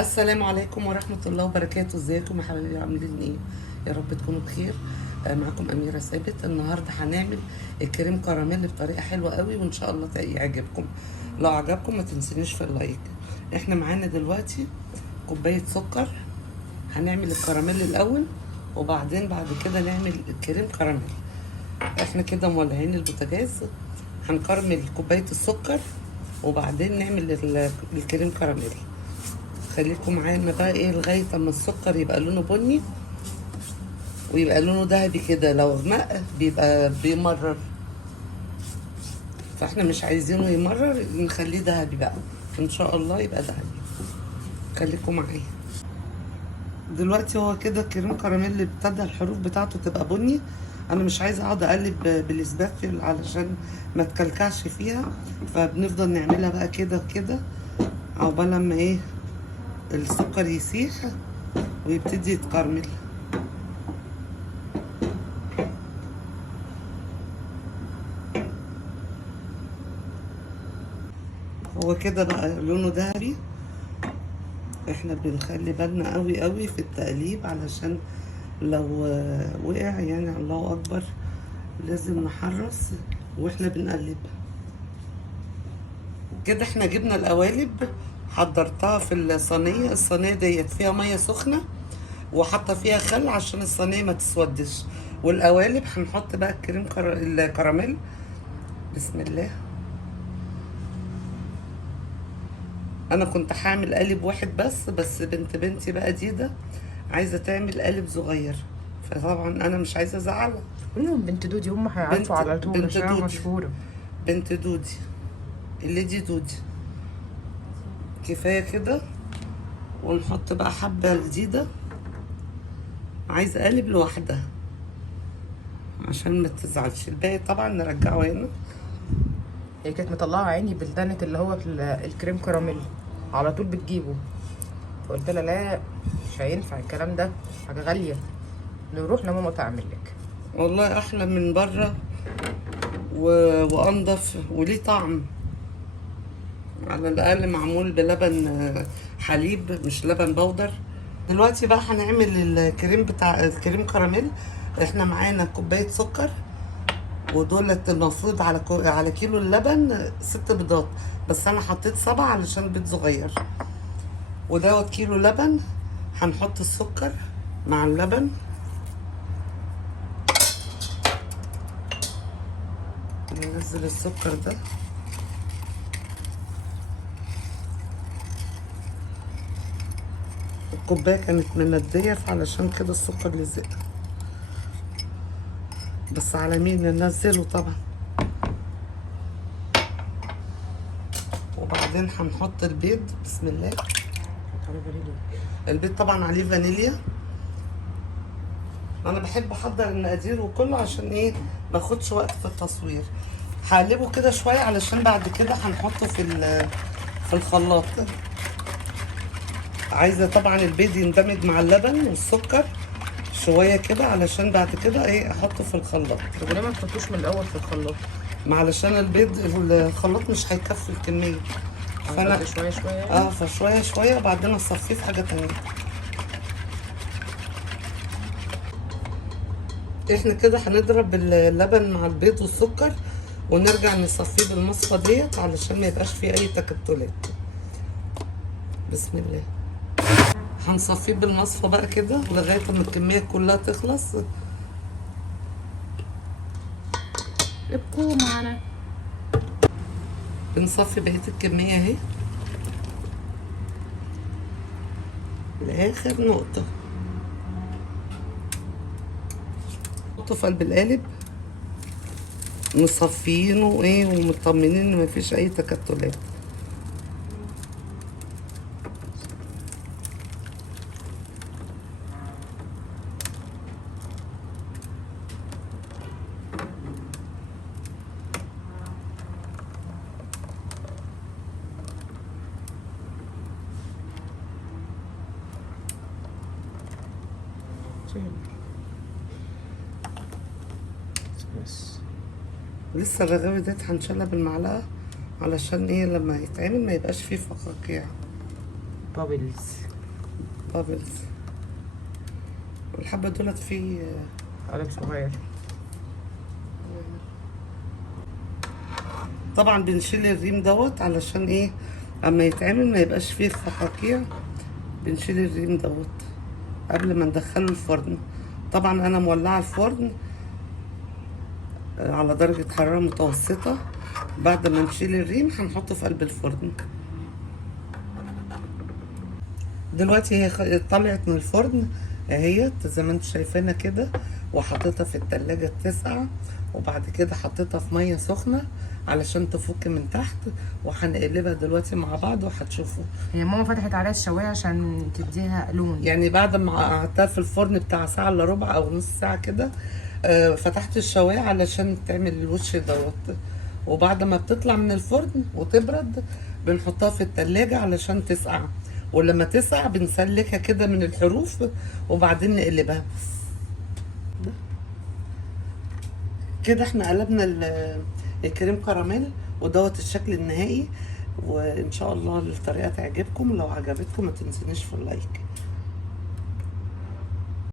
السلام عليكم ورحمة الله وبركاته. ازيكم يا حبايبي، عاملين ايه؟ يا رب تكونوا بخير. معكم أميرة ثابت. النهاردة هنعمل الكريم كراميل بطريقة حلوة قوي، وإن شاء الله يعجبكم. لو عجبكم ما تنسونيش في اللايك. احنا معانا دلوقتي كوباية سكر. هنعمل الكراميل الأول وبعدين بعد كده نعمل الكريم كراميل. احنا كده مولعين البوتاجاز. هنكرمل كوباية السكر وبعدين نعمل الكريم كراميل. خليكم معانا بقى ايه لغايه اما السكر يبقى لونه بني ويبقى لونه ذهبي كده. لو غمق بيبقى بيمرر، فاحنا مش عايزينه يمرر، نخليه ذهبي بقى ان شاء الله يبقى ذهبي. خليكم معايا دلوقتي. هو كده الكريم كراميل اللي ابتدى الحروف بتاعته تبقى بني. انا مش عايزه اقعد اقلب بالاسباتيول علشان ما تكلكعش فيها، فبنفضل نعملها بقى كده كده عقبال لما ايه السكر يسيح ويبتدي يتكرمل. هو كده بقى لونه ذهبي. احنا بنخلي بالنا قوي قوي في التقليب علشان لو وقع يعني الله اكبر، لازم نحرص واحنا بنقلب كده. احنا جبنا القوالب، حضرتها في الصينيه ديت فيها ميه سخنه وحاطه فيها خل عشان الصينيه ما تسودش. والقوالب هنحط بقى الكريم الكراميل. بسم الله. انا كنت هعمل قالب واحد بس بنت بنتي بقى ديدا عايزه تعمل قالب صغير، فطبعا انا مش عايزه ازعلها. كلهم بنت دودي، هم هيعرفوا على طول عشان دودي مشهوره. بنت دودي اللي دي دودي. كفايه كده. ونحط بقى حبه جديده. عايزه قالب لوحدها عشان ما تزعلش. الباقي طبعا نرجعه هنا. هي كانت مطلعه عيني بالدنت اللي هو الكريم كراميل، على طول بتجيبه، فقلت لها لا مش هينفع الكلام ده، حاجه غاليه، نروح لماما تعمل لك. والله احلى من بره وانضف وليه طعم. على الاقل معمول بلبن حليب مش لبن بودر. دلوقتي بقى هنعمل الكريم بتاع الكريم كراميل. احنا معانا كوبايه سكر، ودولت المفروض على كيلو اللبن 6 بيضات، بس انا حطيت 7 علشان البيض صغير. ودوت كيلو لبن. هنحط السكر مع اللبن. ننزل السكر ده. الكوبايه كانت منديه فعلشان كده السكر لزق، بس على مين ننزله طبعا. وبعدين هنحط البيض. بسم الله. البيض طبعا عليه فانيليا. انا بحب احضر المقادير وكله عشان ايه ما اخدش وقت في التصوير. هقلبه كده شويه علشان بعد كده هنحطه في الخلاط. عايزه طبعا البيض يندمج مع اللبن والسكر شويه كده علشان بعد كده ايه احطه في الخلاط. طب ليه ما تحطوش من الاول في الخلاط؟ علشان البيض الخلاط مش هيكفي الكميه، فانا شويه شويه يعني. فشويه شويه وبعدين اصفيه في حاجه تانية. احنا كده هنضرب اللبن مع البيض والسكر ونرجع نصفيه بالمصفى ديت علشان ما يبقاش فيه اي تكتلات. بسم الله. هنصفيه بالمصفى بقى كده لغايه ما الكميه كلها تخلص. ابقوا معانا. بنصفي بقيه الكميه اهي لاخر نقطه. نحطه في قلب القالب مصفيينه وايه ومطمنين ان مفيش اي تكتلات. بس لسه الرغاوي ديت هنشيلها بالمعلقه علشان ايه لما يتعمل ما يبقاش فيه فقاقيع. بابلز. بابلز. والحبة دولت فيه قالب صغير. طبعا بنشيل الريم دوت علشان ايه اما يتعمل ما يبقاش فيه فقاقيع. بنشيل الريم دوت قبل ما ندخله الفرن. طبعا انا مولعه الفرن على درجة حرارة متوسطة. بعد ما نشيل الريم هنحطه في قلب الفرن. دلوقتي هي طلعت من الفرن اهيت زي ما انتوا شايفينها كده، وحطيتها في التلاجة تسقع، وبعد كده حطيتها في مية سخنة علشان تفك من تحت، وهنقلبها دلوقتي مع بعض وهتشوفوا. هي ماما فتحت عليها الشوايه عشان تديها لون. يعني بعد ما قعدتها في الفرن بتاع ساعة الا ربع او نص ساعة كده، فتحت الشواية علشان تعمل الوش دوت. وبعد ما بتطلع من الفرن وتبرد بنحطها في التلاجة علشان تسقع، ولما تسقع بنسلكها كده من الحروف وبعدين نقلبها. كده احنا قلبنا الكريم كراميل، ودوت الشكل النهائي. وان شاء الله الطريقة تعجبكم. لو عجبتكم ما تنسونيش في اللايك.